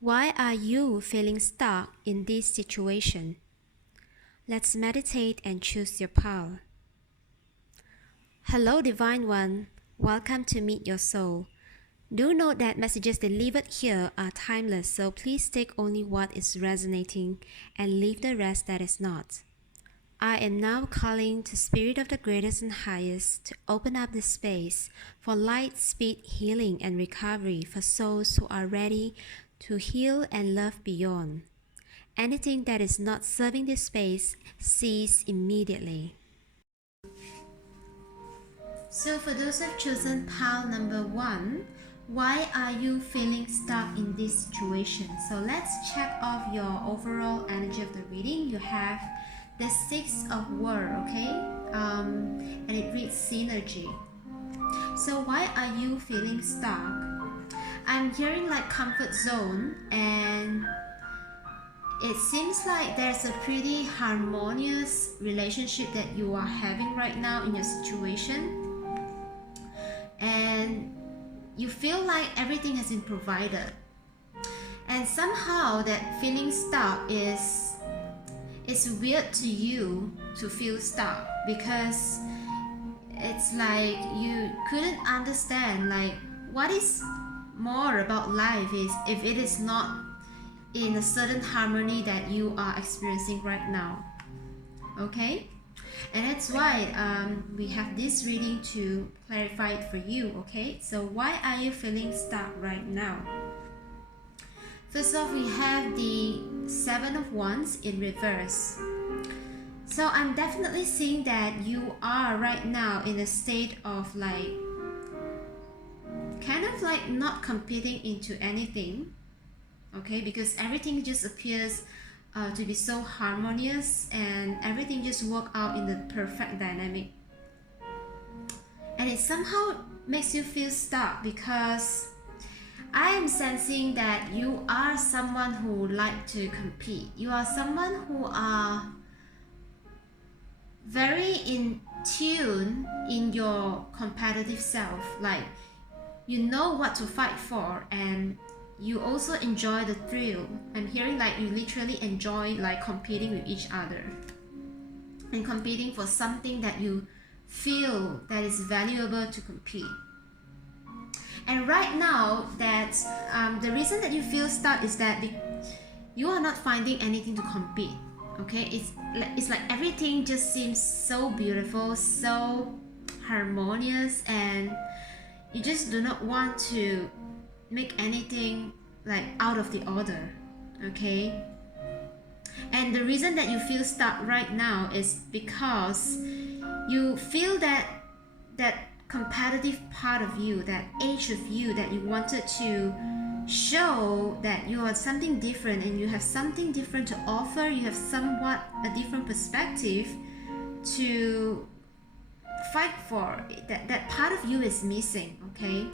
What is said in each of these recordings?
Why are you feeling stuck in this situation? Let's meditate and choose your path. Hello, Divine One. Welcome to Meet Your Soul. Do note that messages delivered here are timeless, so please take only what is resonating and leave the rest that is not. I am now calling to Spirit of the Greatest and Highest to open up the space for light, speed, healing, and recovery for souls who are ready to heal and love beyond. Anything that is not serving this space, cease immediately. So for those who have chosen pile number 1, why are you feeling stuck in this situation? So let's check off your overall energy of the reading. You have the 6 of Wands, okay? And it reads synergy. So why are you feeling stuck? I'm hearing like comfort zone, and it seems like there's a pretty harmonious relationship that you are having right now in your situation. And you feel like everything has been provided. And somehow that feeling stuck is weird to you to feel stuck, because it's like you couldn't understand like what is more about life is if it is not in a certain harmony that you are experiencing right now. Okay, and that's why we have this reading to clarify it for you. Okay, so why are you feeling stuck right now? First off, we have the 7 of Wands in reverse. So I'm definitely seeing that you are right now in a state of like kind of like not competing into anything, okay, because everything just appears to be so harmonious and everything just work out in the perfect dynamic, and it somehow makes you feel stuck because I am sensing that you are someone who like to compete. You are someone who are very in tune in your competitive self, like you know what to fight for, and you also enjoy the thrill. I'm hearing like you literally enjoy like competing with each other and competing for something that you feel that is valuable to compete. And right now, that the reason that you feel stuck is that you are not finding anything to compete. Okay, it's like everything just seems so beautiful, so harmonious, and you just do not want to make anything like out of the order. Okay, and the reason that you feel stuck right now is because you feel that competitive part of you, that edge of you that you wanted to show that you are something different and you have something different to offer. You have somewhat a different perspective to fight for. That part of you is missing. Okay,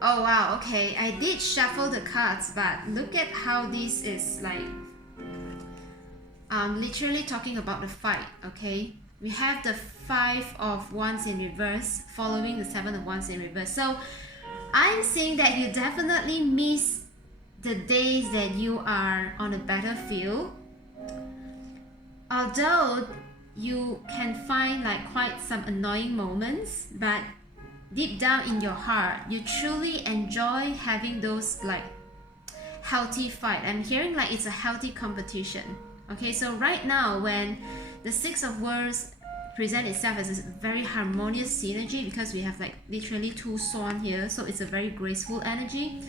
oh wow, okay, I did shuffle the cards, but look at how this is like literally talking about the fight. Okay, we have the 5 of Wands in reverse following the 7 of Wands in reverse. So I'm seeing that you definitely miss the days that you are on a battlefield. Although you can find like quite some annoying moments, but deep down in your heart, you truly enjoy having those like healthy fight. I'm hearing like it's a healthy competition. Okay, so right now when the 6 of Wands present itself as a very harmonious synergy, because we have like literally 2 swan here, so it's a very graceful energy,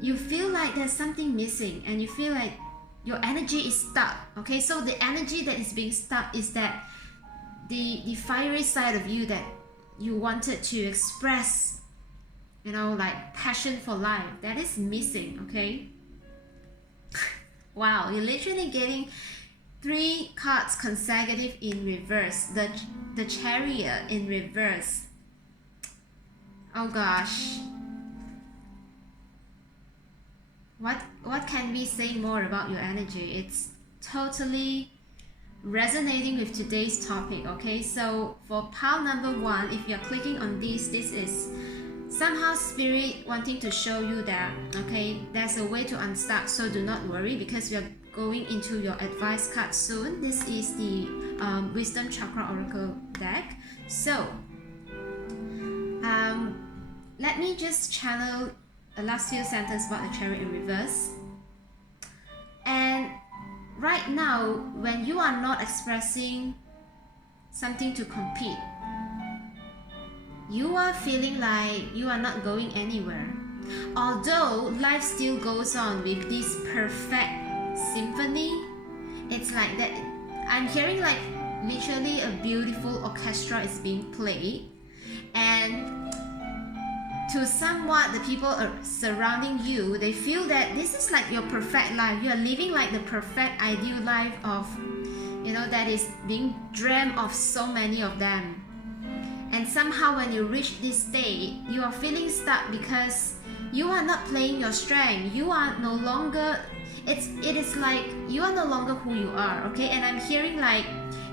you feel like there's something missing and you feel like your energy is stuck. Okay, so the energy that is being stuck is that the fiery side of you that you wanted to express, you know, like passion for life, that is missing. Okay, wow, you're literally getting 3 cards consecutive in reverse. The Chariot in reverse. Oh gosh, what can we say more about your energy? It's totally resonating with today's topic. Okay, so for pile number 1, if you're clicking on this is somehow spirit wanting to show you that, okay, there's a way to unstuck, so do not worry, because we are going into your advice card soon. This is the wisdom chakra oracle deck. So let me just channel the last few sentences about the Chariot in reverse. And right now, when you are not expressing something to compete, you are feeling like you are not going anywhere. Although life still goes on with this perfect symphony, it's like that. I'm hearing like literally a beautiful orchestra is being played, and to somewhat the people surrounding you, they feel that this is like your perfect life. You are living like the perfect ideal life of, that is being dreamt of so many of them. And somehow when you reach this state, you are feeling stuck because you are not playing your strength. You are no longer, it is like you are no longer who you are, okay? And I'm hearing like,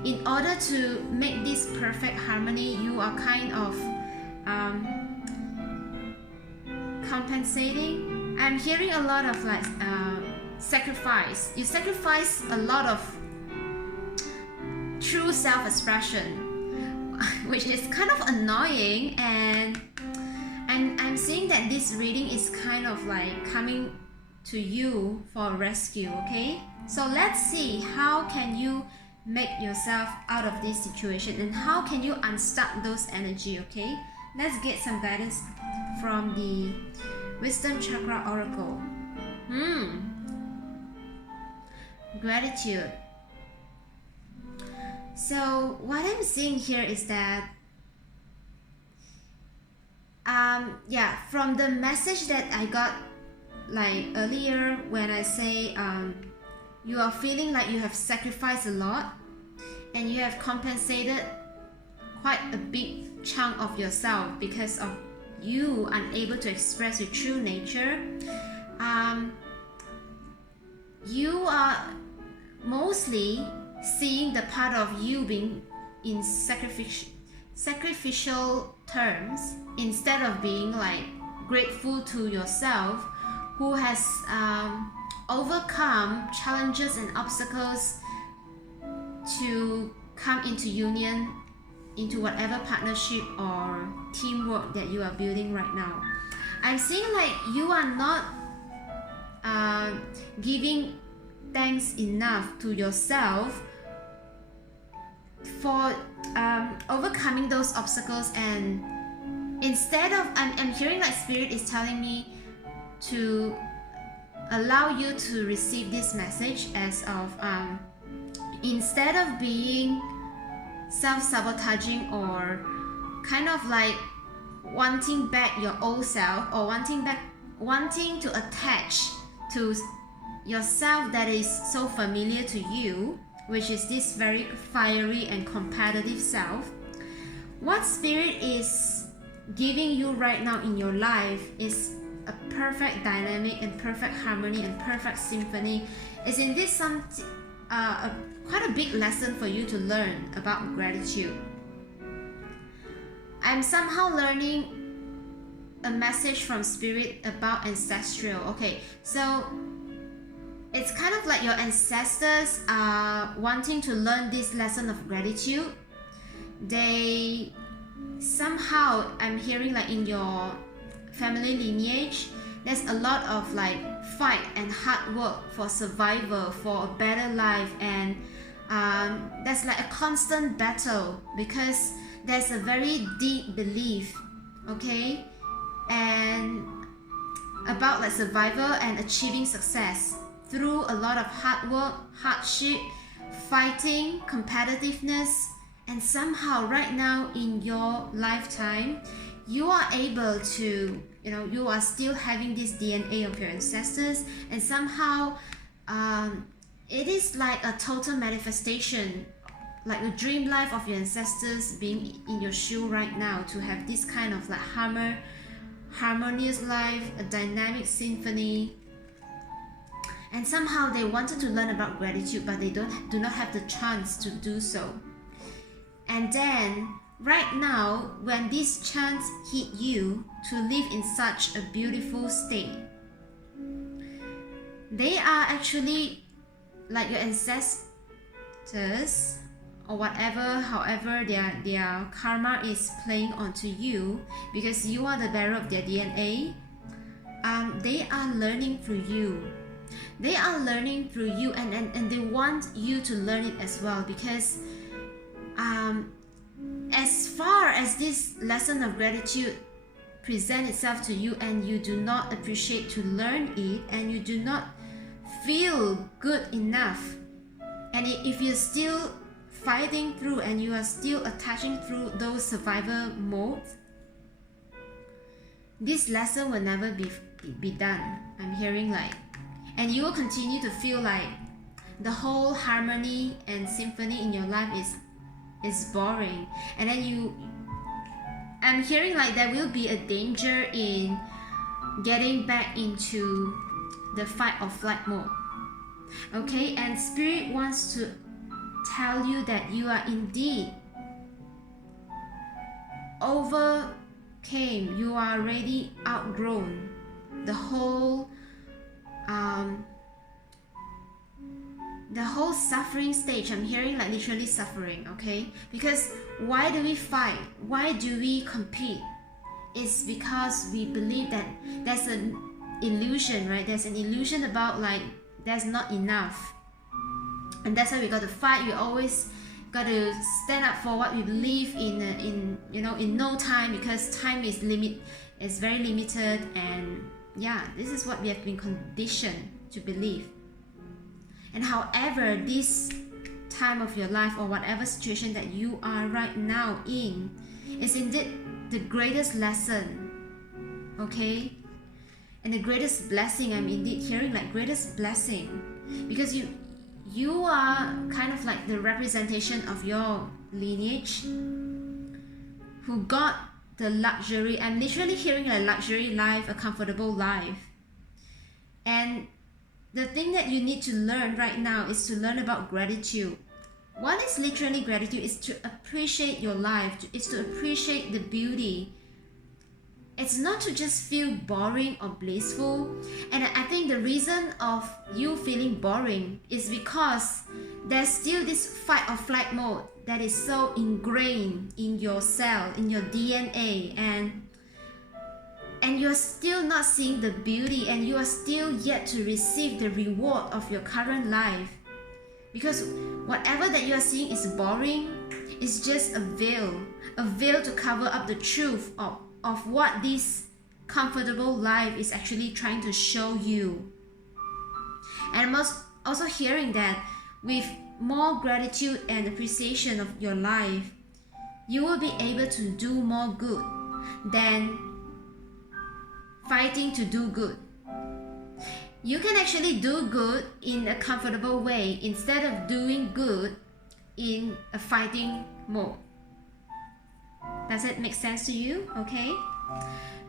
in order to make this perfect harmony, you are kind of compensating. I'm hearing a lot of like sacrifice. You sacrifice a lot of true self-expression, which is kind of annoying, and I'm seeing that this reading is kind of like coming to you for rescue, okay? So let's see, how can you make yourself out of this situation, and how can you unstuck those energy, okay? Let's get some guidance from the wisdom chakra oracle. Gratitude. So what I'm seeing here is that from the message that I got like earlier, when I say you are feeling like you have sacrificed a lot and you have compensated quite a big chunk of yourself because of you unable to express your true nature. You are mostly seeing the part of you being in sacrificial terms, instead of being like grateful to yourself, who has overcome challenges and obstacles to come into union, into whatever partnership or teamwork that you are building right now. I'm seeing like you are not giving thanks enough to yourself for overcoming those obstacles, and instead of, I'm hearing like spirit is telling me to allow you to receive this message as of instead of being self-sabotaging or kind of like wanting back your old self, or wanting to attach to yourself that is so familiar to you, which is this very fiery and competitive self. What spirit is giving you right now in your life is a perfect dynamic and perfect harmony and perfect symphony. Is in this quite a big lesson for you to learn about gratitude. I'm somehow learning a message from spirit about ancestral. Okay, so it's kind of like your ancestors are wanting to learn this lesson of gratitude. They somehow, I'm hearing like in your family lineage, there's a lot of like fight and hard work for survival, for a better life, and there's like a constant battle because there's a very deep belief, okay, and about like survival and achieving success through a lot of hard work, hardship, fighting, competitiveness. And somehow right now in your lifetime, you are able to, you are still having this DNA of your ancestors, and somehow it is like a total manifestation, like the dream life of your ancestors being in your shoe right now, to have this kind of like harmonious life, a dynamic symphony. And somehow they wanted to learn about gratitude, but they do not have the chance to do so. And then right now, when this chance hit you to live in such a beautiful state, they are actually like your ancestors or whatever, however their karma is playing onto you, because you are the bearer of their DNA. They are learning through you. They are learning through you, and they want you to learn it as well, because as far as this lesson of gratitude present itself to you and you do not appreciate to learn it, and you do not feel good enough, and if you're still fighting through and you are still attaching through those survival modes, this lesson will never be done. I'm hearing like, and you will continue to feel like the whole harmony and symphony in your life is boring, and then I'm hearing like there will be a danger in getting back into the fight or flight mode. Okay, and Spirit wants to tell you that you are indeed overcame, you are already outgrown the whole suffering stage. I'm hearing like literally suffering, okay? Because why do we fight? Why do we compete? It's because we believe that there's an illusion, right? There's an illusion about like there's not enough. And that's why we got to fight. We always got to stand up for what we believe in no time, because time is very limited, and yeah, this is what we have been conditioned to believe. And however, this time of your life or whatever situation that you are right now in is indeed the greatest lesson, okay? And the greatest blessing. I'm indeed hearing like greatest blessing, because you are kind of like the representation of your lineage who got the luxury. I'm literally hearing a luxury life, a comfortable life. And the thing that you need to learn right now is to learn about gratitude. What is literally gratitude? Is to appreciate your life. It's to appreciate the beauty. It's not to just feel boring or blissful. And I think the reason of you feeling boring is because there's still this fight or flight mode that is so ingrained in your cell, in your DNA, and you're still not seeing the beauty, and you are still yet to receive the reward of your current life. Because whatever that you are seeing is boring, it's just a veil to cover up the truth of what this comfortable life is actually trying to show you. And I'm also hearing that with more gratitude and appreciation of your life, you will be able to do more good than fighting to do good. You can actually do good in a comfortable way instead of doing good in a fighting mode. Does it make sense to you? Okay.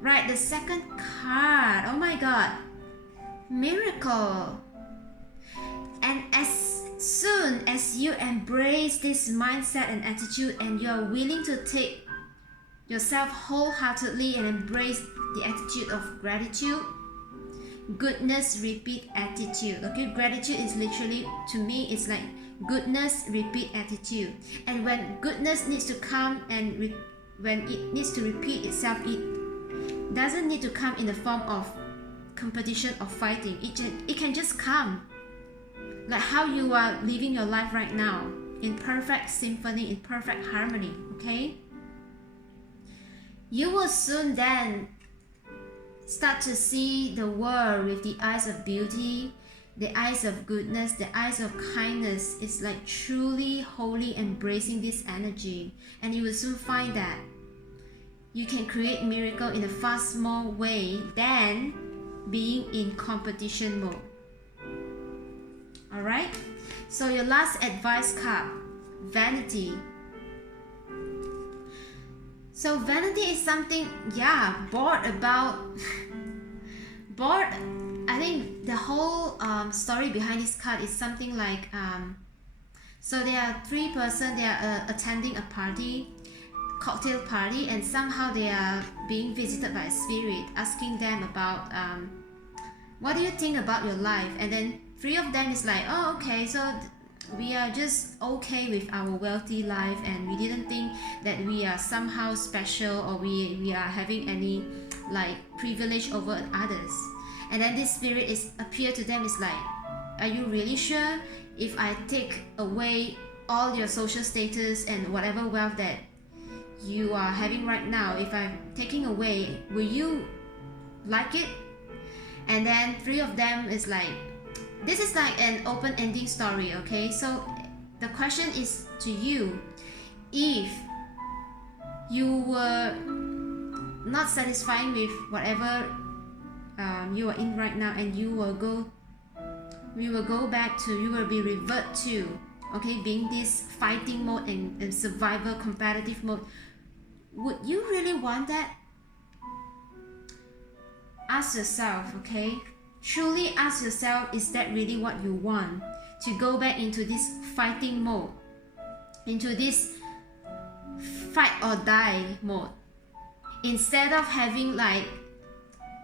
Right, the second card. Oh my god. Miracle. And as soon as you embrace this mindset and attitude, and you are willing to take yourself wholeheartedly and embrace the attitude of gratitude, goodness repeat attitude. Okay, gratitude is literally, to me, it's like goodness repeat attitude. And when goodness needs to come and when it needs to repeat itself, it doesn't need to come in the form of competition or fighting. It can just come like how you are living your life right now, in perfect symphony, in perfect harmony. Okay, you will soon then start to see the world with the eyes of beauty, the eyes of goodness, the eyes of kindness. It's like truly, wholly embracing this energy, and you will soon find that you can create miracle in a far more way than being in competition mode. Alright, so your last advice card, vanity. So vanity is something, bored about. Bored, I think the whole story behind this card is something like, so there are three persons, they are attending a party. cocktail party, and somehow they are being visited by a spirit asking them about what do you think about your life, and then three of them is like, oh okay, so we are just okay with our wealthy life, and we didn't think that we are somehow special, or we are having any like privilege over others. And then this spirit is appear to them is like, are you really sure? If I take away all your social status and whatever wealth that you are having right now, if I'm taking away, will you like it? And then three of them is like, this is like an open-ending story, okay? So the question is to you, if you were not satisfying with whatever you are in right now, and you will be revert to, okay, being this fighting mode and survival competitive mode, would you really want that? Ask yourself, okay? Truly ask yourself, is that really what you want? To go back into this fighting mode, into this fight or die mode, instead of having like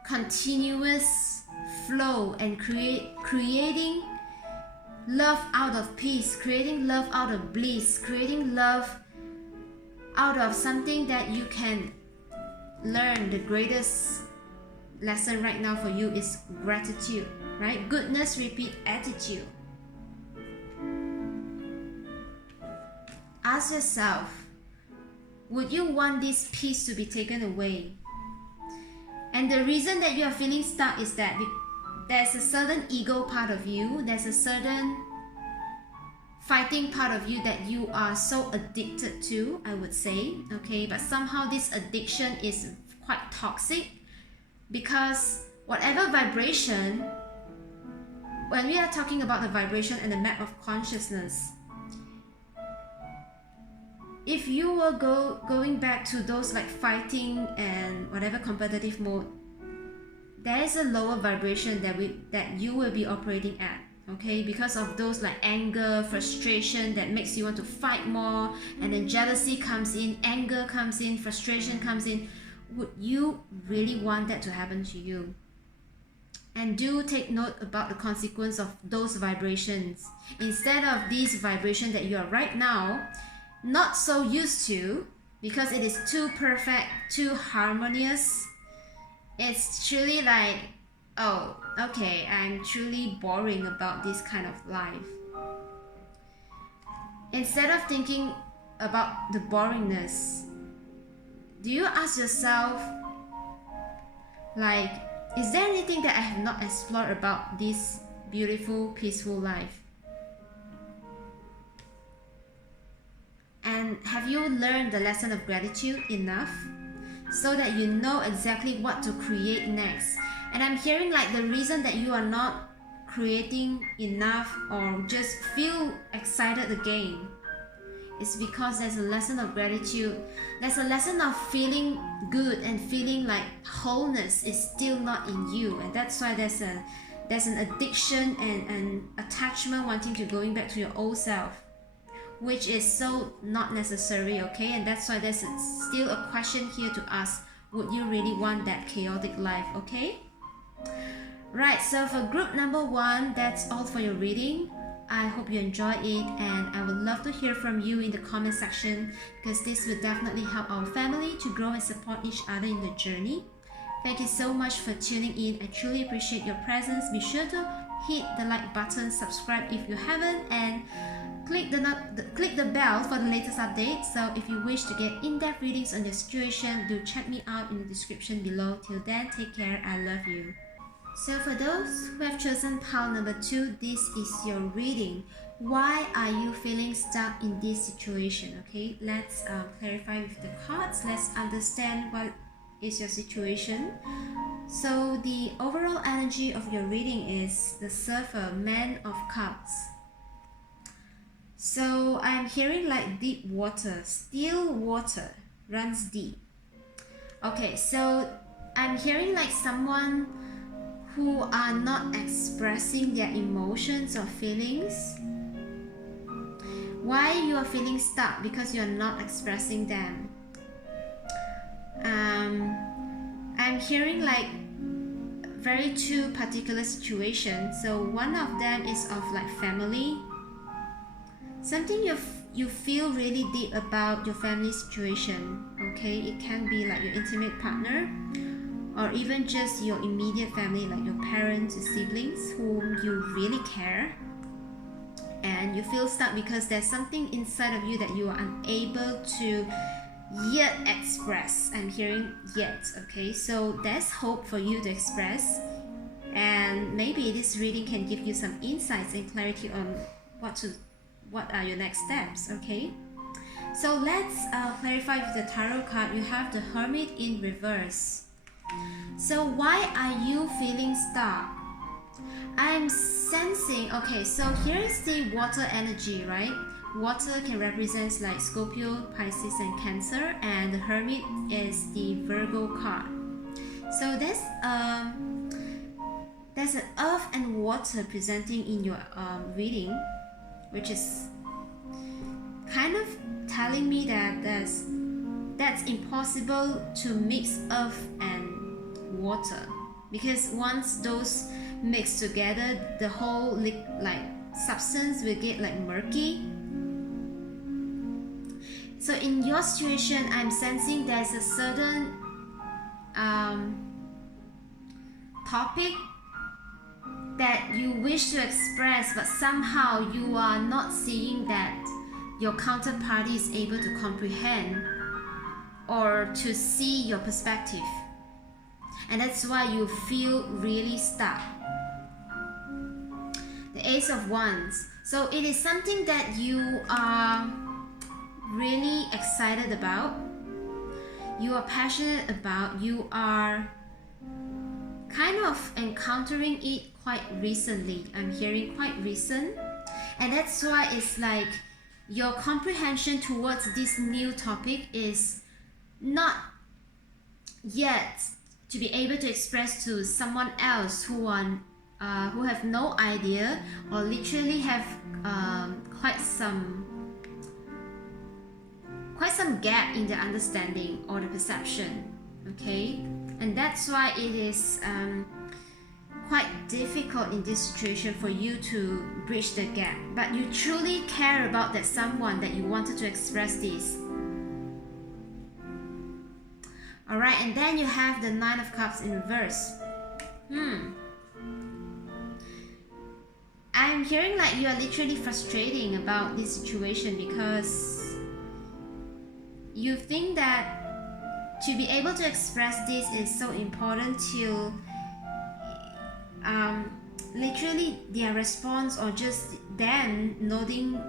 continuous flow and creating love out of peace, creating love out of bliss, creating love out of something that you can learn. The greatest lesson right now for you is gratitude, right? Goodness repeat attitude. Ask yourself, would you want this peace to be taken away? And the reason that you are feeling stuck is that there's a certain ego part of you, there's a certain fighting part of you that you are so addicted to, I would say, okay? But somehow this addiction is quite toxic, because whatever vibration, when we are talking about the vibration and the map of consciousness, if you were going back to those like fighting and whatever competitive mode, there is a lower vibration that you will be operating at, okay? Because of those like anger, frustration that makes you want to fight more, and then jealousy comes in, anger comes in, frustration comes in. Would you really want that to happen to you? And do take note about the consequence of those vibrations. Instead of these vibrations that you are right now not so used to, because it is too perfect, too harmonious, it's truly like, oh, okay, I'm truly boring about this kind of life. Instead of thinking about the boringness, do you ask yourself, like, is there anything that I have not explored about this beautiful, peaceful life? And have you learned the lesson of gratitude enough so that you know exactly what to create next? And I'm hearing like the reason that you are not creating enough or just feel excited again is because there's a lesson of gratitude. There's a lesson of feeling good and feeling like wholeness is still not in you, and that's why there's an addiction and attachment wanting to going back to your old self, which is so not necessary, okay? And that's why there's still a question here to ask, would you really want that chaotic life, okay? Right, so for group number 1, that's all for your reading. I hope you enjoy it, and I would love to hear from you in the comment section, because this will definitely help our family to grow and support each other in the journey. Thank you so much for tuning in. I truly appreciate your presence. Be sure to hit the like button, subscribe if you haven't, and click the bell for the latest updates. So if you wish to get in-depth readings on your situation, do check me out in the description below. Till then, take care. I love you. So for those who have chosen pile number 2, this is your reading. Why are you feeling stuck in this situation? Okay, let's clarify with the cards. Let's understand what is your situation. So the overall energy of your reading is the Surfer, Man of Cups. So I'm hearing like deep water, still water runs deep. Okay, so I'm hearing like someone who are not expressing their emotions or feelings. Why you are feeling stuck? Because you are not expressing them. I'm hearing like very two particular situations. So one of them is of like family, something you feel really deep about your family situation. Okay, it can be like your intimate partner, or even just your immediate family, like your parents or siblings whom you really care, and you feel stuck because there's something inside of you that you are unable to yet express. I'm hearing yet. Okay, so there's hope for you to express, and maybe this reading can give you some insights and clarity on what are your next steps. Okay, so let's clarify with the tarot card. You have the Hermit in reverse. So why are you feeling stuck? I'm sensing, okay, so here is the water energy, right? Water can represent like Scorpio, Pisces and Cancer, and the Hermit is the Virgo card. So there's an earth and water presenting in your reading, which is kind of telling me that that's impossible to mix earth and water, because once those mix together, the whole like substance will get like murky. So in your situation, I'm sensing there's a certain topic that you wish to express, but somehow you are not seeing that your counterparty is able to comprehend or to see your perspective, and that's why you feel really stuck. The Ace of Wands. So it is something that you are really excited about, you are passionate about, you are kind of encountering it quite recently. I'm hearing quite recent, and that's why it's like your comprehension towards this new topic is not yet to be able to express to someone else who have no idea, or literally have quite some gap in the understanding or the perception. Okay, and that's why it is quite difficult in this situation for you to bridge the gap, but you truly care about that someone that you wanted to express this. Alright, and then you have the Nine of Cups in reverse. I'm hearing like you are literally frustrating about this situation because you think that to be able to express this is so important till literally their response, or just them nodding,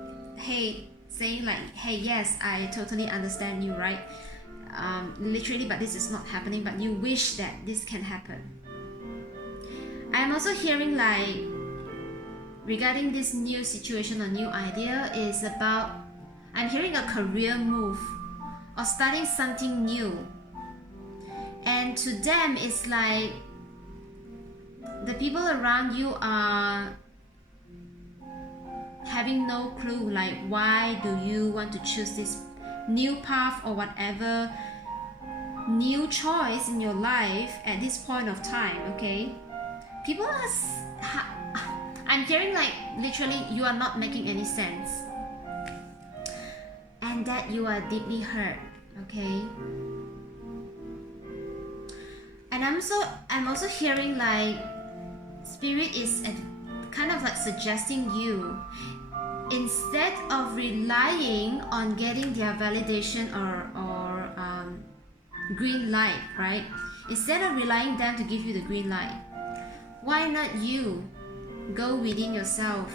saying like, hey, yes, I totally understand you, right? Literally, but this is not happening, but you wish that this can happen. I'm also hearing like regarding this new situation or new idea is about, I'm hearing a career move or starting something new, and to them it's like the people around you are having no clue, like why do you want to choose this new path or whatever new choice in your life at this point of time. Okay, people are I'm hearing like literally you are not making any sense, and that you are deeply hurt. Okay, and I'm also hearing like spirit is kind of like suggesting you, instead of relying on getting their validation or green light, right? Instead of relying them to give you the green light, why not you go within yourself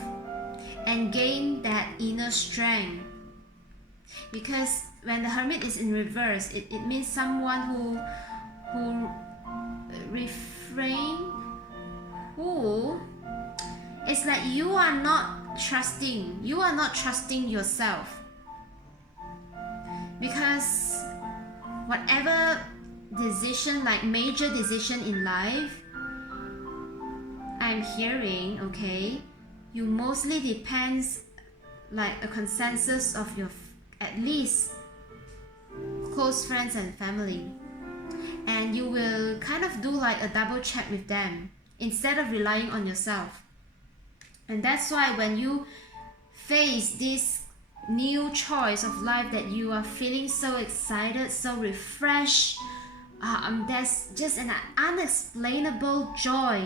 and gain that inner strength? Because when the Hermit is in reverse, it means someone who it's like you are not trusting yourself, because whatever decision, like major decision in life, I'm hearing, okay, you mostly depends like a consensus of your at least close friends and family. and you will kind of do like a double check with them instead of relying on yourself. And that's why when you face this new choice of life that you are feeling so excited, so refreshed, there's just an unexplainable joy,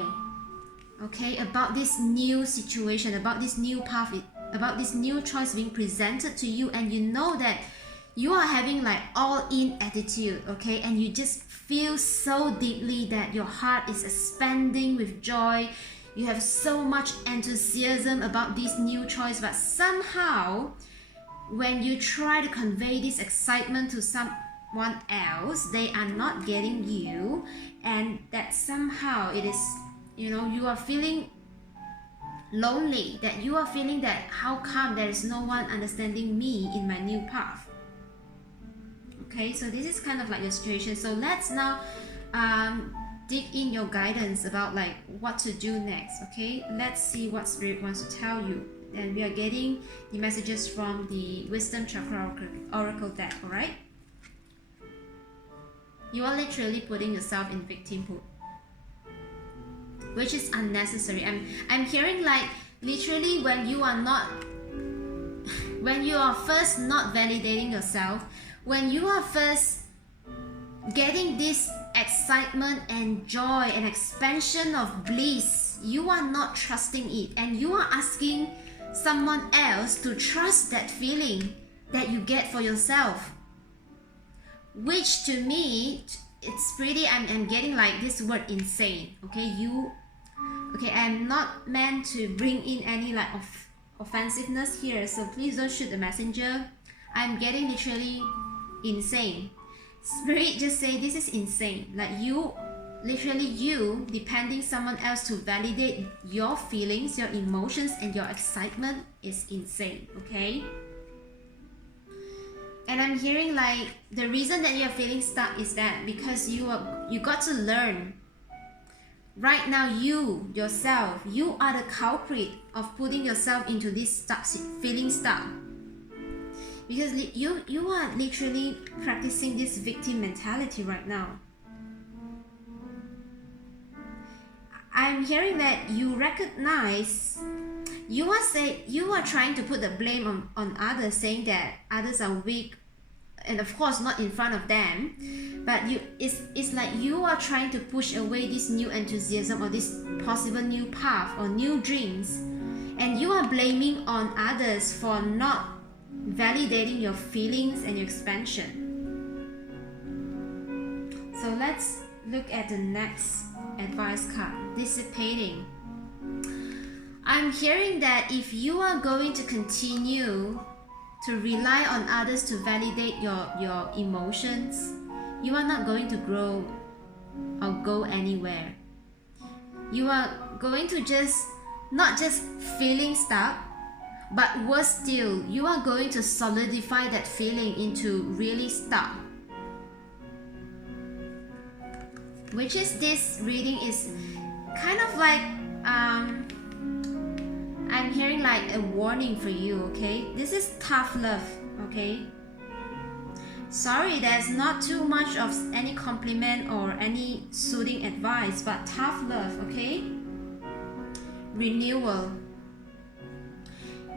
okay, about this new situation, about this new path, about this new choice being presented to you, and you know that you are having like all-in attitude, okay, and you just feel so deeply that your heart is expanding with joy. You have so much enthusiasm about this new choice, but somehow when you try to convey this excitement to someone else, they are not getting you, and that somehow it is, you know, you are feeling lonely, that you are feeling that how come there is no one understanding me in my new path. Okay, so this is kind of like your situation. So let's now dig in your guidance about like what to do next. Okay, let's see what Spirit wants to tell you. And we are getting the messages from the Wisdom Chakra Oracle deck. All right, you are literally putting yourself in victimhood, which is unnecessary. I'm hearing like literally when you are first not validating yourself, when you are first getting this excitement and joy and expansion of bliss, you are not trusting it, and you are asking someone else to trust that feeling that you get for yourself, which to me it's pretty, I'm getting like this word insane. Okay, I'm not meant to bring in any like offensiveness here, so please don't shoot the messenger. I'm getting literally insane. Spirit just say this is insane, like you depending someone else to validate your feelings, your emotions, and your excitement is insane. Okay, and I'm hearing like the reason that you're feeling stuck is that because you got to learn right now, you yourself, you are the culprit of putting yourself into this feeling stuck, because you are literally practicing this victim mentality right now. I'm hearing that you recognize you are trying to put the blame on others, saying that others are weak, and of course not in front of them, but it's like you are trying to push away this new enthusiasm or this possible new path or new dreams, and you are blaming on others for not validating your feelings and your expansion. So let's look at the next advice card, dissipating. I'm hearing that if you are going to continue to rely on others to validate your emotions, you are not going to grow or go anywhere. You are going to not just feeling stuck, but worse still, you are going to solidify that feeling into really stuck. Which is, this reading is kind of like I'm hearing like a warning for you. Okay, this is tough love. Okay, sorry, there's not too much of any compliment or any soothing advice, but tough love. Okay, renewal.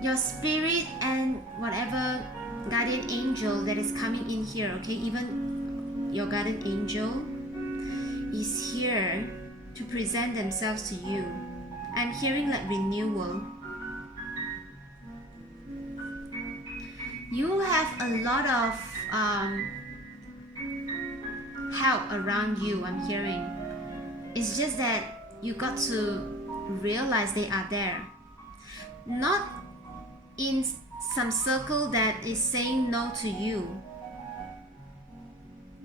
Your spirit and whatever guardian angel that is coming in here, okay, even your guardian angel is here to present themselves to you. I'm hearing like renewal. You have a lot of help around you, I'm hearing. It's just that you got to realize they are there. Not in some circle that is saying no to you.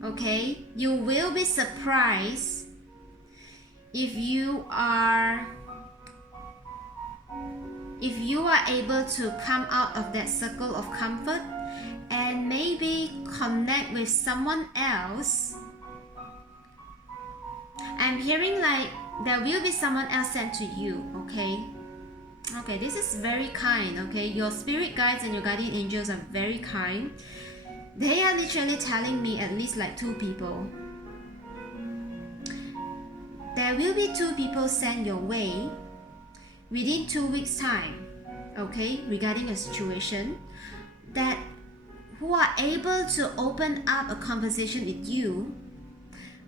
Okay, you will be surprised if you are able to come out of that circle of comfort and maybe connect with someone else. I'm hearing like there will be someone else sent to you. Okay, this is very kind. Okay, your spirit guides and your guardian angels are very kind. They are literally telling me at least like 2 people. there will be 2 people sent your way within 2 weeks time, okay, regarding a situation that who are able to open up a conversation with you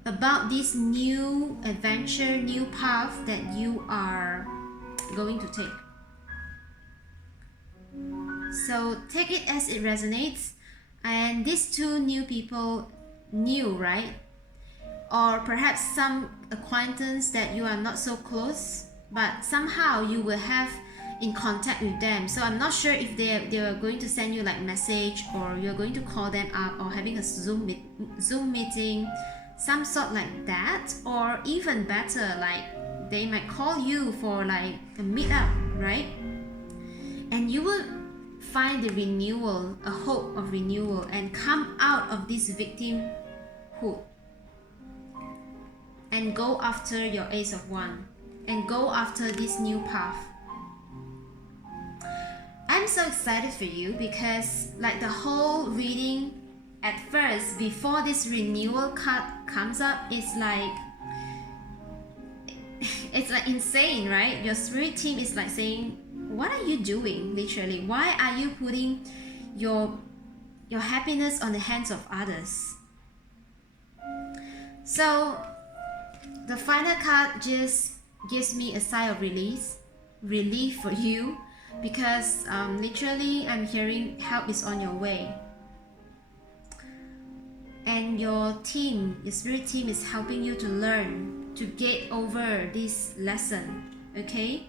about this new adventure, new path that you are going to take. So take it as it resonates. And these 2 new people, new, right? Or perhaps some acquaintance that you are not so close, but somehow you will have in contact with them. So I'm not sure if they are going to send you like message, or you're going to call them up, or having a Zoom meeting, some sort like that. Or even better, like they might call you for like a meetup, right? And you will find the renewal, a hope of renewal, and come out of this victimhood and go after your Ace of Wands and go after this new path. I'm so excited for you because like the whole reading at first, before this renewal card comes up, it's like insane, right? Your spirit team is like saying, what are you doing? Literally, why are you putting your happiness on the hands of others? So the final card just gives me a sigh of relief for you, because literally I'm hearing help is on your way, and your team, your spirit team, is helping you to learn to get over this lesson. Okay,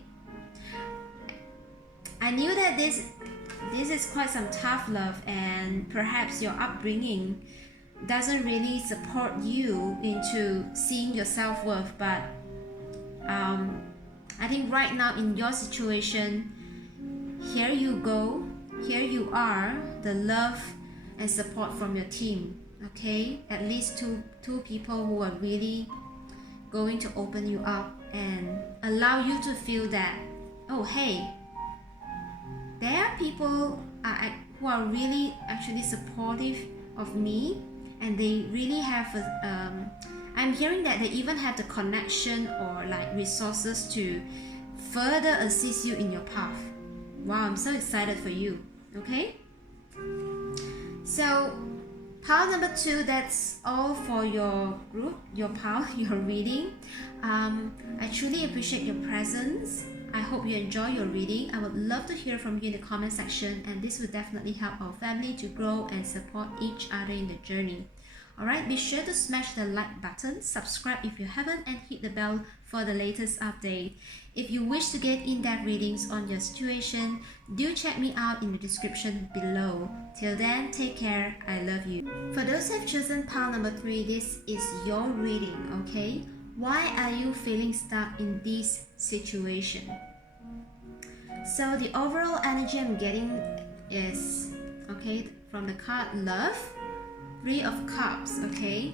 I knew that this is quite some tough love, and perhaps your upbringing doesn't really support you into seeing your self-worth, but I think right now in your situation, here you go, here you are, the love and support from your team. Okay, at least two people who are really going to open you up and allow you to feel that, oh hey, there are people who are really actually supportive of me, and they really have I'm hearing that they even have the connection or like resources to further assist you in your path. Wow, I'm so excited for you. Okay, so pile number 2, that's all for your group, your pile, your reading. I truly appreciate your presence. I hope you enjoy your reading. I would love to hear from you in the comment section, and this will definitely help our family to grow and support each other in the journey. Alright, be sure to smash the like button, subscribe if you haven't, and hit the bell for the latest update. If you wish to get in-depth readings on your situation, do check me out in the description below. Till then, take care. I love you. For those who have chosen pile number 3, this is your reading, okay? Why are you feeling stuck in this situation? So the overall energy I'm getting is, okay, from the card Love, 3 of Cups, okay?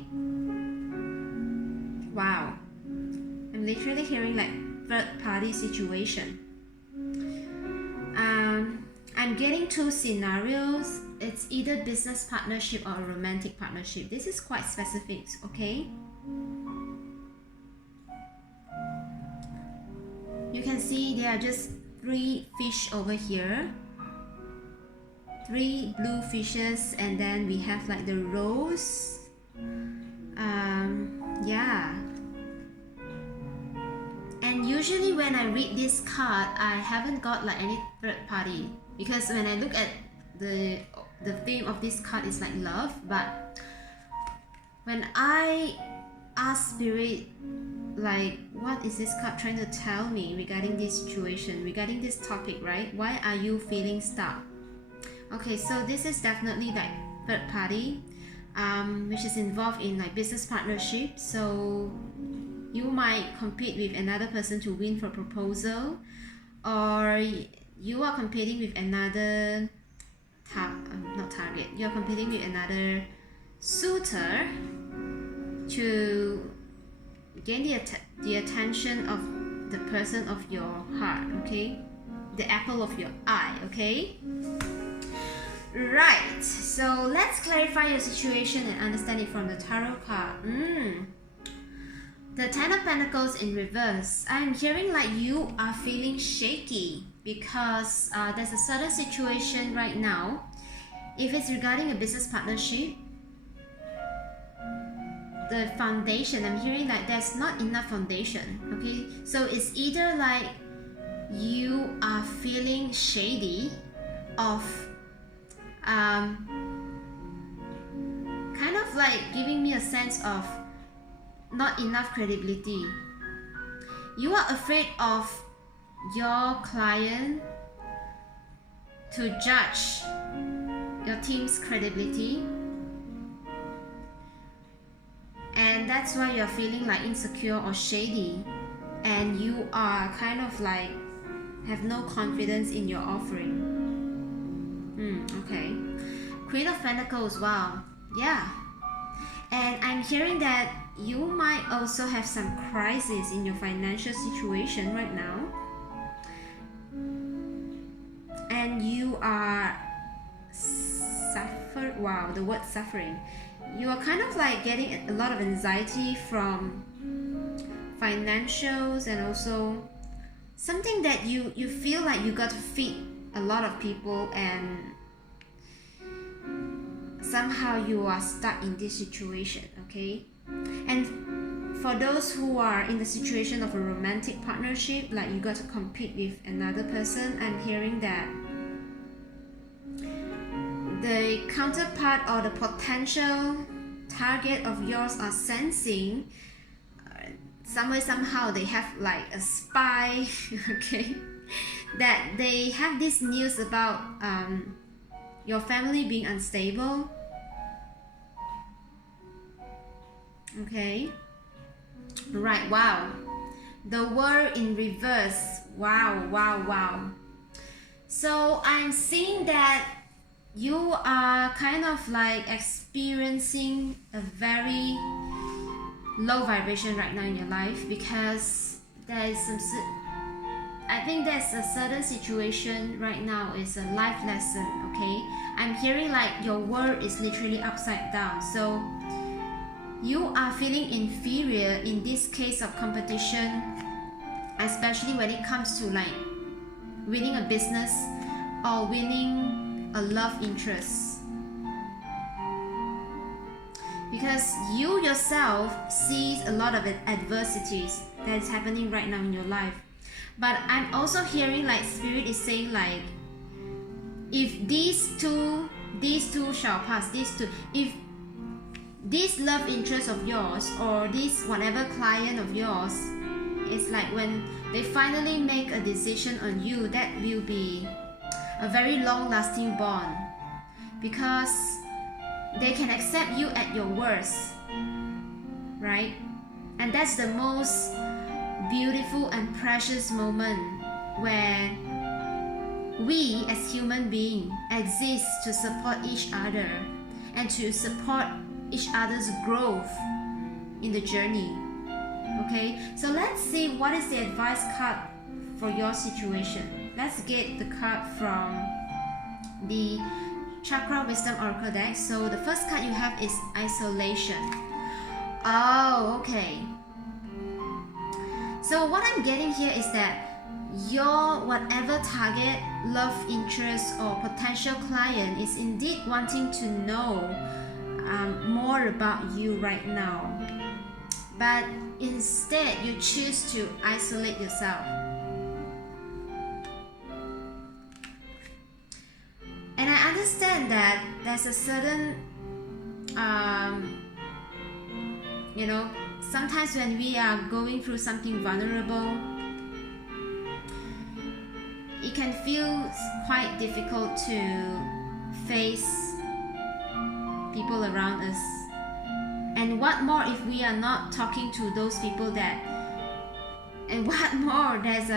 Wow. I'm literally hearing like third party situation. I'm getting 2 scenarios. It's either business partnership or a romantic partnership. This is quite specific, okay? You can see there are just 3 fish over here, 3 blue fishes, and then we have like the rose. Yeah, and usually when I read this card, I haven't got like any third party, because when I look at the theme of this card is like love, but when I ask spirit, like, what is this card trying to tell me regarding this situation, regarding this topic, right? Why are you feeling stuck? Okay, so this is definitely like third party, which is involved in like business partnership. So you might compete with another person to win for proposal, or you are competing with another not target, you're competing with another suitor to gain the attention of the person of your heart, okay? The apple of your eye, okay? Right, so let's clarify your situation and understand it from the tarot card. The Ten of Pentacles in reverse. I'm hearing like you are feeling shaky because there's a certain situation right now. If it's regarding a business partnership, the foundation, I'm hearing like there's not enough foundation. Okay, so it's either like you are feeling shady of kind of like giving me a sense of not enough credibility. You are afraid of your client to judge your team's credibility, and that's why you're feeling like insecure or shady, and you are kind of like have no confidence in your offering. Okay. Queen of Pentacles, wow. Yeah. And I'm hearing that you might also have some crisis in your financial situation right now. And you are wow, the word suffering. You are kind of like getting a lot of anxiety from financials, and also something that you feel like you got to feed a lot of people, and somehow you are stuck in this situation. Okay. And for those who are in the situation of a romantic partnership, like you got to compete with another person, I'm hearing that the counterpart or the potential target of yours are sensing somehow they have like a spy okay, that they have this news about your family being unstable. Okay, right, wow, the World in reverse. Wow. So I'm seeing that you are kind of like experiencing a very low vibration right now in your life, because there is some, I think there's a certain situation right now is a life lesson. Okay, I'm hearing like your world is literally upside down, so you are feeling inferior in this case of competition, especially when it comes to like winning a business or winning a love interest, because you yourself sees a lot of adversities that is happening right now in your life. But I'm also hearing like spirit is saying like, if these two shall pass, if this love interest of yours or this whatever client of yours, it's like when they finally make a decision on you, that will be a very long lasting bond, because they can accept you at your worst, right? And that's the most beautiful and precious moment where we as human beings exist to support each other and to support each other's growth in the journey. Okay, so let's see what is the advice card for your situation. Let's get the card from the Chakra Wisdom Oracle deck. So the first card you have is isolation. Oh, okay. So what I'm getting here is that your whatever target, love interest or potential client is indeed wanting to know more about you right now, but instead you choose to isolate yourself. And I understand that there's a certain sometimes when we are going through something vulnerable, it can feel quite difficult to face people around us. And what more if we are not talking to those people that, and what more there's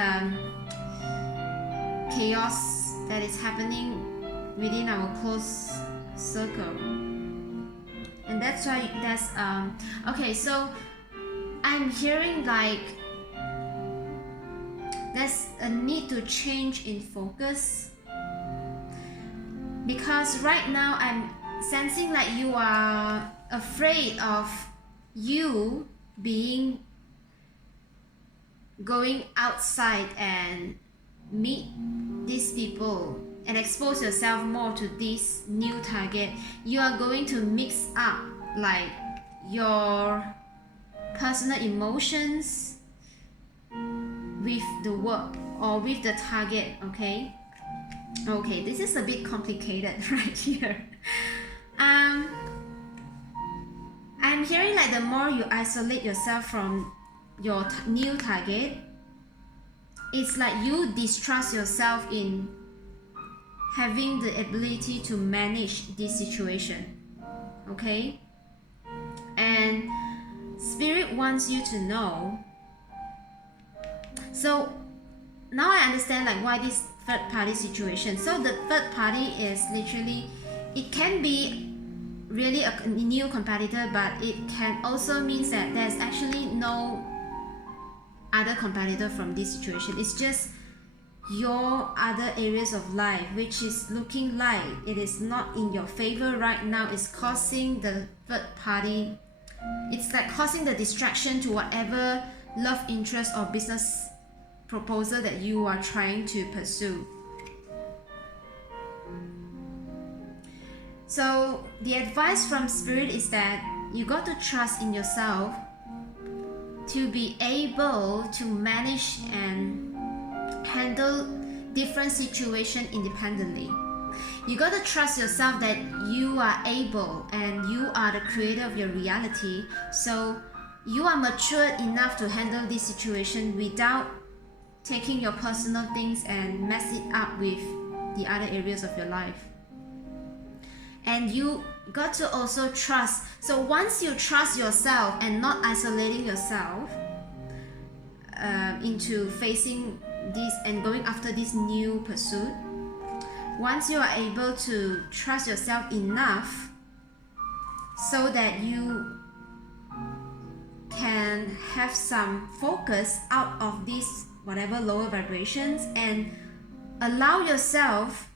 chaos that is happening within our close circle. And that's why that's okay, so I'm hearing like there's a need to change in focus, because right now I'm sensing like you are afraid of you being going outside and meet these people and expose yourself more to this new target, you are going to mix up like your personal emotions with the work or with the target. Okay, this is a bit complicated right here. I'm hearing like the more you isolate yourself from your new target, it's like you distrust yourself in having the ability to manage this situation. Okay, and Spirit wants you to know. So now I understand like why this third party situation. So the third party is literally, it can be really a new competitor, but it can also means that there's actually no other competitor from this situation. It's just your other areas of life which is looking like it is not in your favor right now. It's causing the third party, it's like causing the distraction to whatever love interest or business proposal that you are trying to pursue. So the advice from Spirit is that you got to trust in yourself to be able to manage and handle different situations independently. You got to trust yourself that you are able and you are the creator of your reality. So you are mature enough to handle this situation without taking your personal things and mess it up with the other areas of your life. And you got to also trust. So once you trust yourself and not isolating yourself into facing this and going after this new pursuit, once you are able to trust yourself enough so that you can have some focus out of these whatever lower vibrations and allow yourself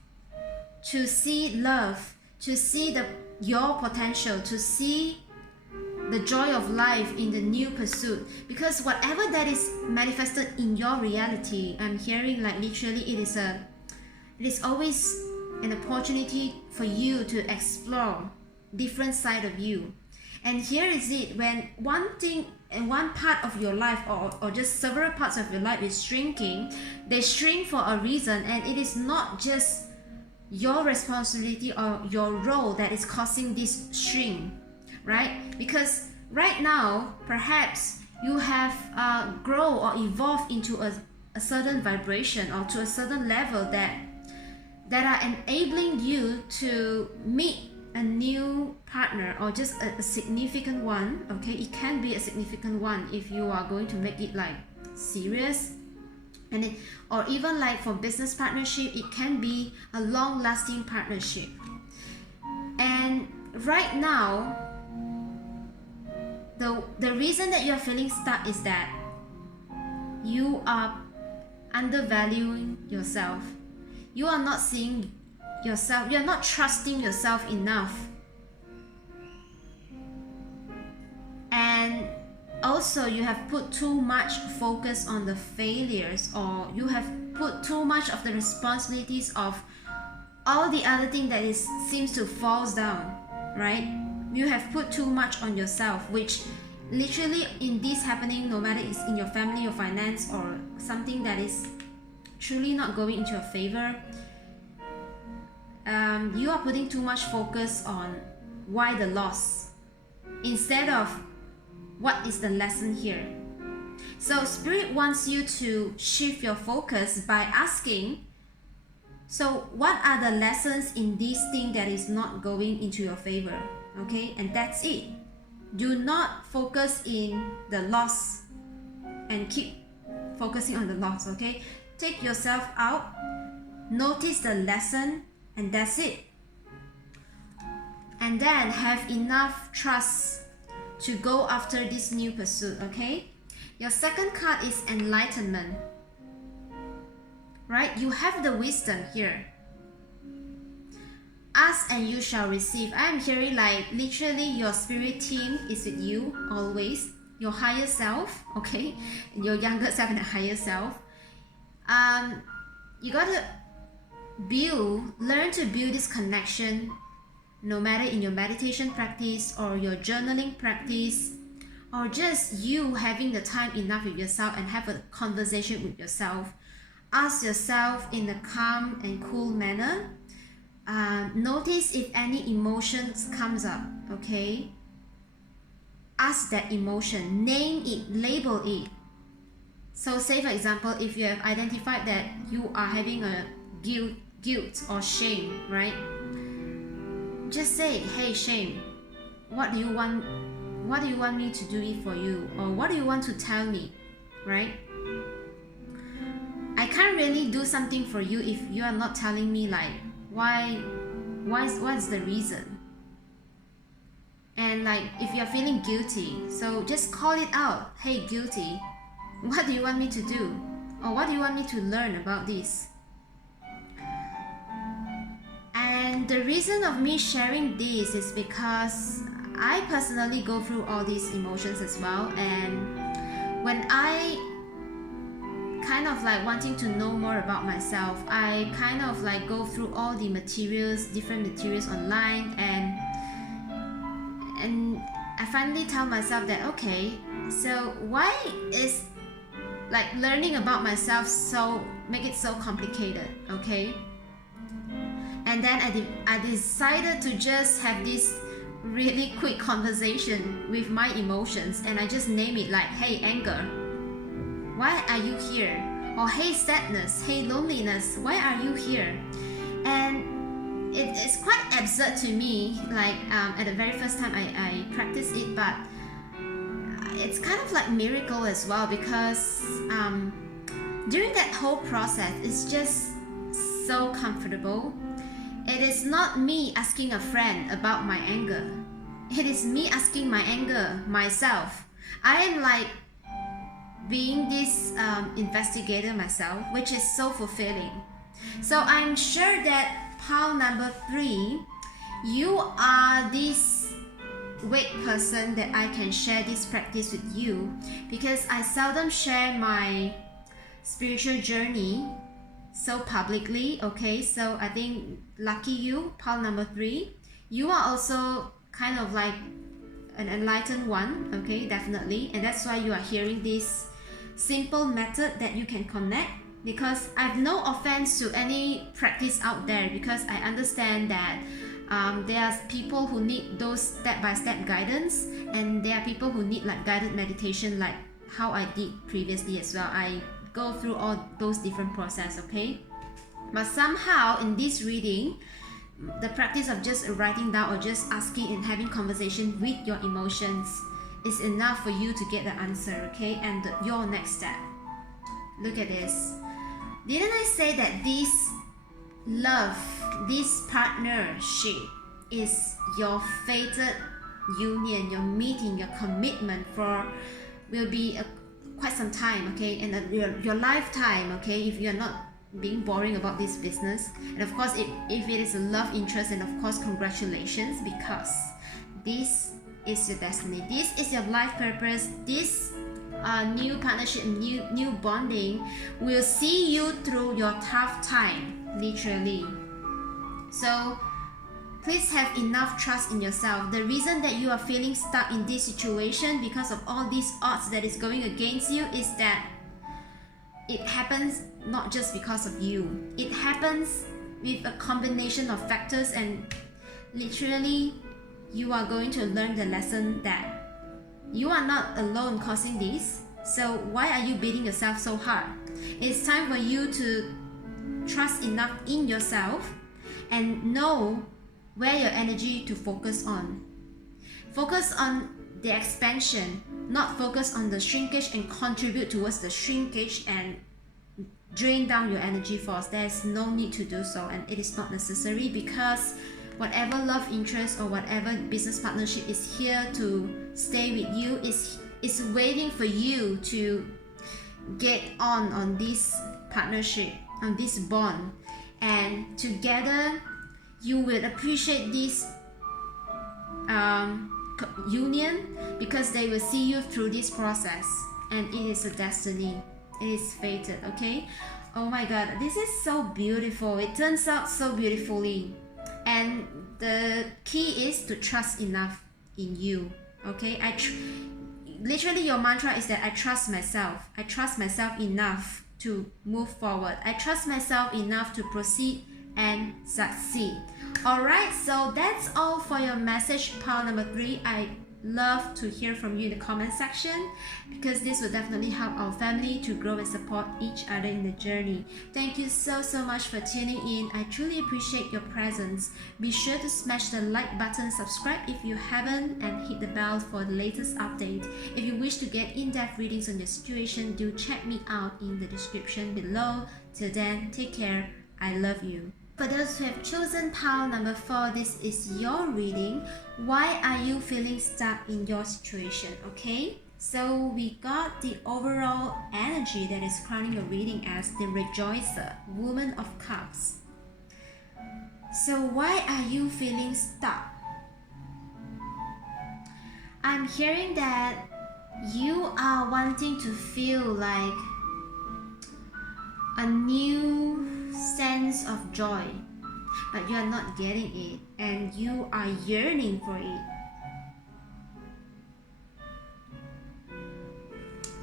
to see love, to see your potential, to see the joy of life in the new pursuit. Because whatever that is manifested in your reality, I'm hearing like literally it is always an opportunity for you to explore different side of you. And here is it, when one thing and one part of your life or just several parts of your life is shrinking, they shrink for a reason, and it is not just your responsibility or your role that is causing this shrink, right? Because right now perhaps you have grown or evolved into a certain vibration or to a certain level that are enabling you to meet a new partner or just a significant one. Okay, it can be a significant one if you are going to make it like serious, and or even like for business partnership, it can be a long-lasting partnership. And right now, the reason that you're feeling stuck is that you are undervaluing yourself. You are not seeing yourself, you are not trusting yourself enough. And also you have put too much focus on the failures, or you have put too much of the responsibilities of all the other thing that seems to falls down, right? You have put too much on yourself, which literally in this happening, no matter it's in your family or finance or something that is truly not going into your favor, you are putting too much focus on why the loss instead of what is the lesson here. So Spirit wants you to shift your focus by asking, so what are the lessons in this thing that is not going into your favor? Okay, and that's it. Do not focus in the loss and keep focusing on the loss. Okay, take yourself out, notice the lesson, and that's it. And then have enough trust to go after this new pursuit. Okay, your second card is enlightenment, right? You have the wisdom here. Ask and you shall receive. I am hearing like literally your spirit team is with you always. your higher self, okay, your younger self and the higher self. You gotta learn to build this connection, no matter in your meditation practice or your journaling practice, or just you having the time enough with yourself and have a conversation with yourself. Ask yourself in a calm and cool manner. Notice if any emotions comes up, okay? Ask that emotion, name it, label it. So say for example, if you have identified that you are having a guilt or shame, right? Just say, hey shame, what do you want me to do it for you, or what do you want to tell me, right? I can't really do something for you if you are not telling me like what's the reason. And like if you're feeling guilty, so just call it out. Hey guilty, what do you want me to do, or what do you want me to learn about this? And the reason of me sharing this is because I personally go through all these emotions as well, and when I kind of like wanting to know more about myself, I kind of like go through all the different materials online, and I finally tell myself that okay, so why is like learning about myself make it so complicated, okay? And then I decided to just have this really quick conversation with my emotions, and I just name it like, hey anger, why are you here? Or hey sadness, hey loneliness, why are you here? And it's quite absurd to me, like at the very first time I practiced it, but it's kind of like miracle as well, because during that whole process it's just so comfortable. It is not me asking a friend about my anger. It is me asking my anger myself. I am like being this investigator myself, which is so fulfilling. So I'm sure that pile number 3, you are this weak person that I can share this practice with you, because I seldom share my spiritual journey so publicly, okay? So I think lucky you, pile number 3. You are also kind of like an enlightened one, okay? Definitely. And that's why you are hearing this simple method that you can connect, because I've no offense to any practice out there, because I understand that there are people who need those step-by-step guidance, and there are people who need like guided meditation, like how I did previously as well. I go through all those different process, okay? But somehow in this reading, the practice of just writing down or just asking and having conversation with your emotions is enough for you to get the answer, okay? And your next step. Look at this. Didn't I say that this love, this partnership is your fated union, your meeting, your commitment will be quite some time, okay? And your lifetime, okay? If you're not being boring about this business. And of course, if it is a love interest, and of course congratulations, because this is your destiny, this is your life purpose. This new partnership, new bonding will see you through your tough time, literally. So please have enough trust in yourself. The reason that you are feeling stuck in this situation because of all these odds that is going against you is that it happens not just because of you. It happens with a combination of factors, and literally you are going to learn the lesson that you are not alone causing this. So why are you beating yourself so hard? It's time for you to trust enough in yourself and know where your energy to focus on. Focus on the expansion, not focus on the shrinkage and contribute towards the shrinkage and drain down your energy force. There's no need to do so, and it is not necessary, because whatever love interest or whatever business partnership is here to stay with you is waiting for you to get on this partnership, on this bond, and together you will appreciate this union, because they will see you through this process, and it is a destiny. It is fated, okay? Oh my god, this is so beautiful. It turns out so beautifully. And the key is to trust enough in you, okay? Literally your mantra is that I trust myself. I trust myself enough to move forward. I trust myself enough to proceed and succeed. Alright, so that's all for your message, pile number 3. I love to hear from you in the comment section, because this will definitely help our family to grow and support each other in the journey. Thank you so much for tuning in. I truly appreciate your presence. Be sure to smash the like button, subscribe if you haven't, and hit the bell for the latest update. If you wish to get in-depth readings on the situation, do check me out in the description below. Till then, take care. I love you. For those who have chosen pile number 4, this is your reading. Why are you feeling stuck in your situation? Okay, so we got the overall energy that is crowning your reading as the Rejoicer, Woman of Cups. So why are you feeling stuck? I'm hearing that you are wanting to feel like a new sense of joy, but you are not getting it, and you are yearning for it.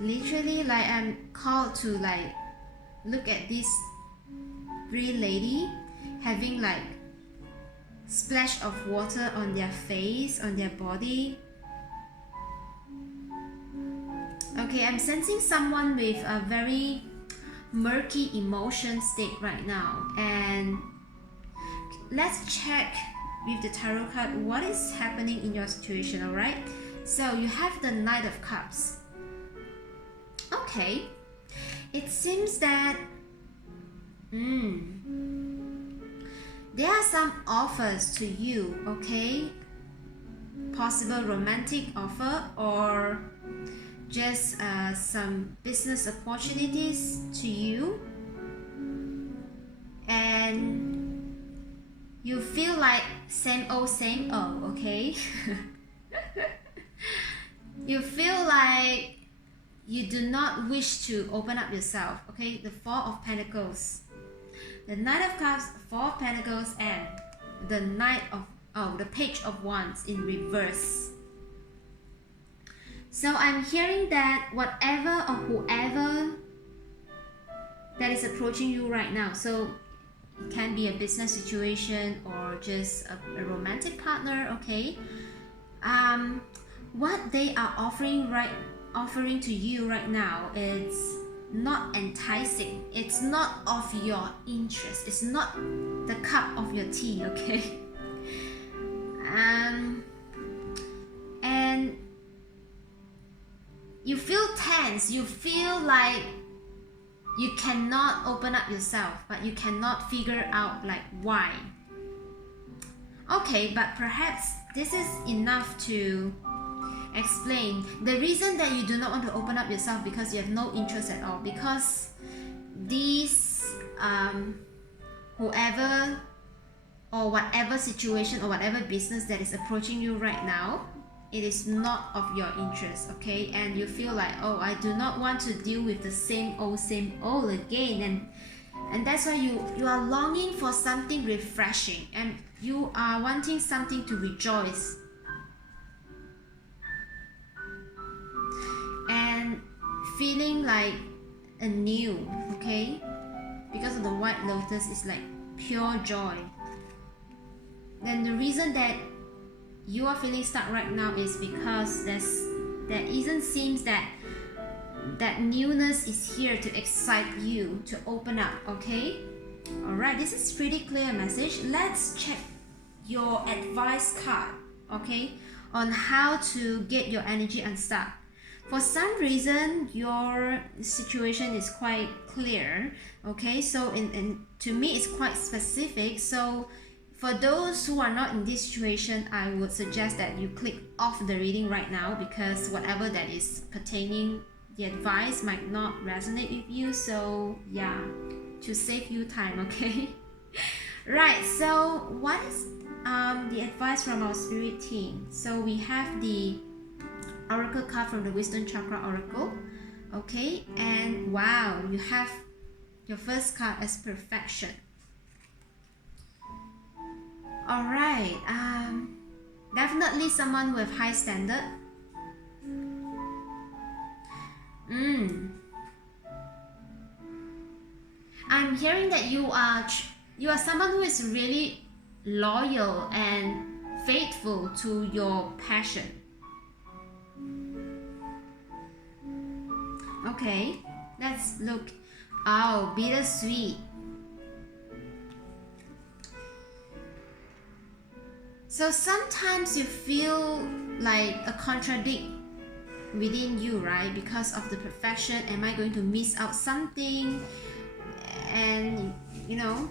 Literally, like, I'm called to like look at this pretty lady having like splash of water on their face, on their body. Okay, I'm sensing someone with a very murky emotion state right now, and let's check with the tarot card what is happening in your situation. All right, so you have the Knight of Cups. Okay, it seems that there are some offers to you, okay? Possible romantic offer, or just some business opportunities to you, and you feel like same old, okay? You feel like you do not wish to open up yourself, okay? The Four of Pentacles, the Knight of Cups, Four of Pentacles, and the the Page of Wands in reverse. So I'm hearing that whatever or whoever that is approaching you right now, so it can be a business situation or just a romantic partner, okay? What they are offering to you right now is not enticing. It's not of your interest. It's not the cup of your tea, okay? And you feel tense, you feel like you cannot open up yourself, but you cannot figure out like why. Okay, but perhaps this is enough to explain the reason that you do not want to open up yourself, because you have no interest at all, because these whoever or whatever situation or whatever business that is approaching you right now, it is not of your interest, okay? And you feel like, oh, I do not want to deal with the same old again, and that's why you are longing for something refreshing, and you are wanting something to rejoice and feeling like anew, okay? Because of the White Lotus is like pure joy. Then the reason that you are feeling stuck right now is because there isn't seems that newness is here to excite you to open up, okay? Alright, this is pretty clear message. Let's check your advice card, okay, on how to get your energy unstuck. For some reason, your situation is quite clear, okay? So to me, it's quite specific. So for those who are not in this situation, I would suggest that you click off the reading right now, because whatever that is pertaining, the advice might not resonate with you. So yeah, to save you time, okay? Right, so what is the advice from our spirit team. So we have the oracle card from the wisdom chakra oracle. Okay, and wow, you have your first card as perfection. All right, definitely someone with high standard. I'm hearing that you are someone who is really loyal and faithful to your passion. Okay, let's look. Oh, bittersweet. So sometimes you feel like a contradict within you, right? Because of the perfection, am I going to miss out something? And you know,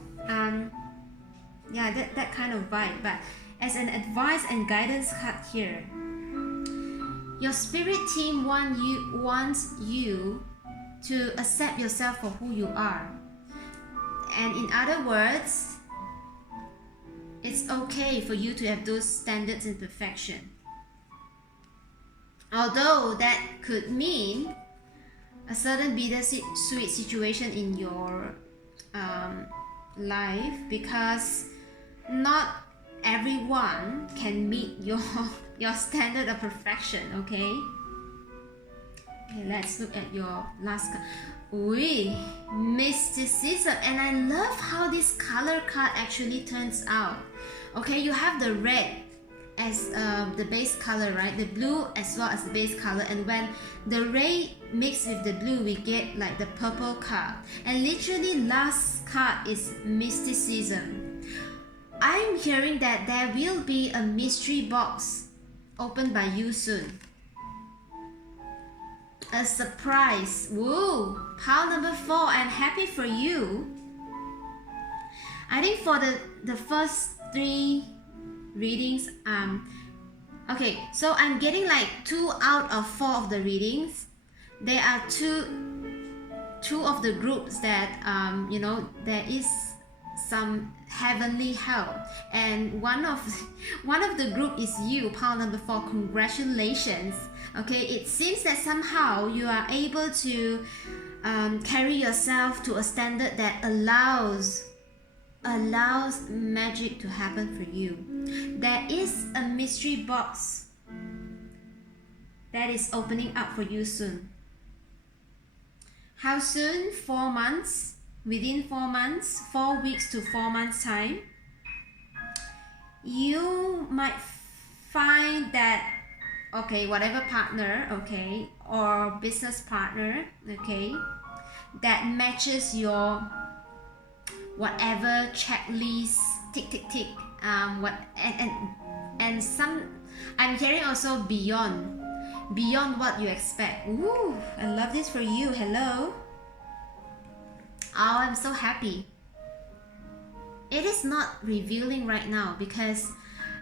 yeah, that kind of vibe. But as an advice and guidance card here, your spirit team wants you to accept yourself for who you are. And in other words, it's okay for you to have those standards and perfection. Although that could mean a certain bittersweet situation in your life, because not everyone can meet your standard of perfection. Okay, let's look at your last card. Mysticism. And I love how this color card actually turns out. Okay, you have the red as the base color, right? The blue as well as the base color, and when the red mixed with the blue, we get like the purple card. And literally last card is mysticism. I'm hearing that there will be a mystery box opened by you soon. A surprise. Woo! Pile number 4. I'm happy for you. I think for the first 3 readings, okay, so I'm getting like 2 out of 4 of the readings. There are two of the groups that you know, there is some heavenly help, and one of the group is you, pile number 4. Congratulations. Okay, it seems that somehow you are able to carry yourself to a standard that allows magic to happen for you. There is a mystery box that is opening up for you soon. How soon? 4 months. Within 4 months, 4 weeks to 4 months time, you might find that, okay, whatever partner, okay, or business partner, okay, that matches your whatever checklist, tick tick tick, and some, I'm hearing also beyond what you expect. Ooh, I love this for you. Hello. Oh, I'm so happy. It is not revealing right now because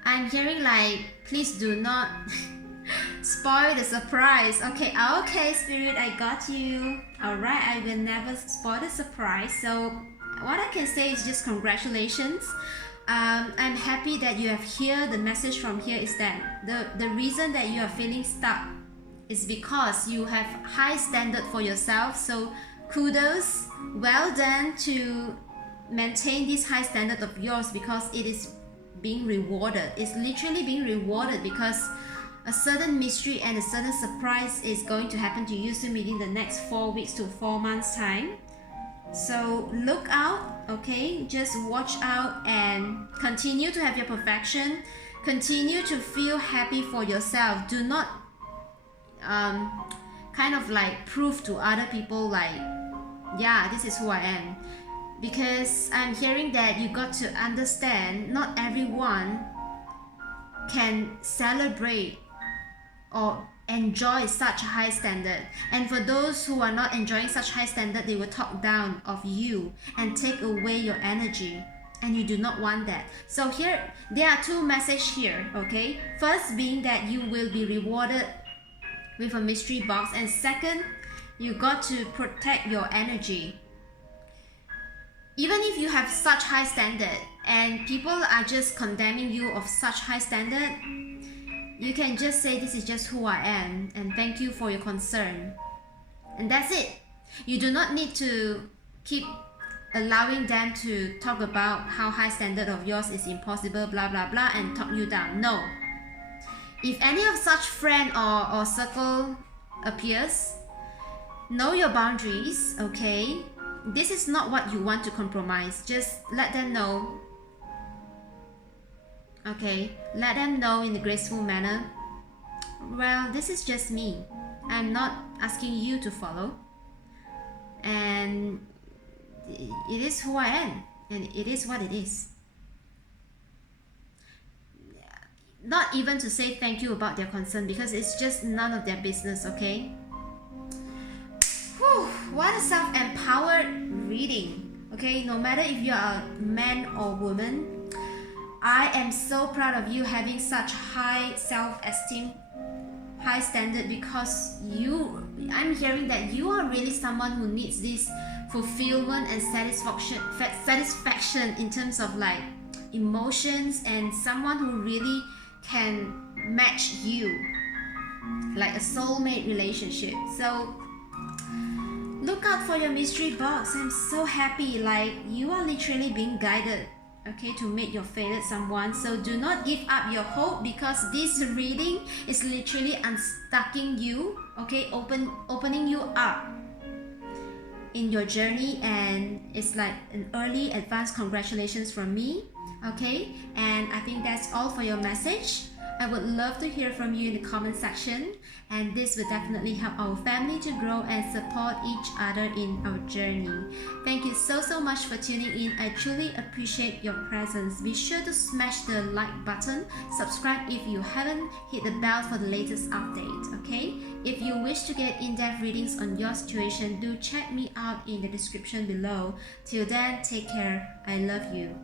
I'm hearing like, please do not spoil the surprise. Okay, Spirit, I got you. Alright, I will never spoil the surprise. So what I can say is just congratulations. I'm happy that you have here. The message from here is that the reason that you are feeling stuck is because you have high standard for yourself. So kudos, well done to maintain this high standard of yours, because it is being rewarded. It's literally being rewarded because a certain mystery and a certain surprise is going to happen to you soon within the next 4 weeks to 4 months time. So look out, okay? Just watch out and continue to have your perfection. Continue to feel happy for yourself. Do not kind of like prove to other people like, yeah, this is who I am. Because I'm hearing that you got to understand not everyone can celebrate or enjoy such a high standard. And for those who are not enjoying such high standard, they will talk down of you and take away your energy. And you do not want that. So here, there are 2 messages here, okay? First being that you will be rewarded with a mystery box, and second, you got to protect your energy. Even if you have such high standard and people are just condemning you of such high standard, you can just say, this is just who I am, and thank you for your concern. And that's it. You do not need to keep allowing them to talk about how high standard of yours is impossible, blah blah blah, and talk you down. No. If any of such friend or circle appears, know your boundaries, okay? This is not what you want to compromise. Just let them know. Okay, let them know in a graceful manner. Well, this is just me. I'm not asking you to follow. And it is who I am. And it is what it is. Not even to say thank you about their concern, because it's just none of their business, okay? Whew, what a self-empowered reading. Okay, no matter if you are a man or woman, I am so proud of you having such high self-esteem, high standard, because I'm hearing that you are really someone who needs this fulfillment and satisfaction in terms of like emotions, and someone who really can match you, like a soulmate relationship. So look out for your mystery box. I'm so happy, like you are literally being guided, okay, to meet your fated someone. So do not give up your hope, because this reading is literally unstucking you, okay, opening you up in your journey, and it's like an early advance congratulations from me, okay? And I think that's all for your message. I would love to hear from you in the comment section, and this will definitely help our family to grow and support each other in our journey. Thank you so much for tuning in. I truly appreciate your presence. Be sure to smash the like button, subscribe if you haven't, hit the bell for the latest update, okay? If you wish to get in-depth readings on your situation, do check me out in the description below. Till then, take care. I love you.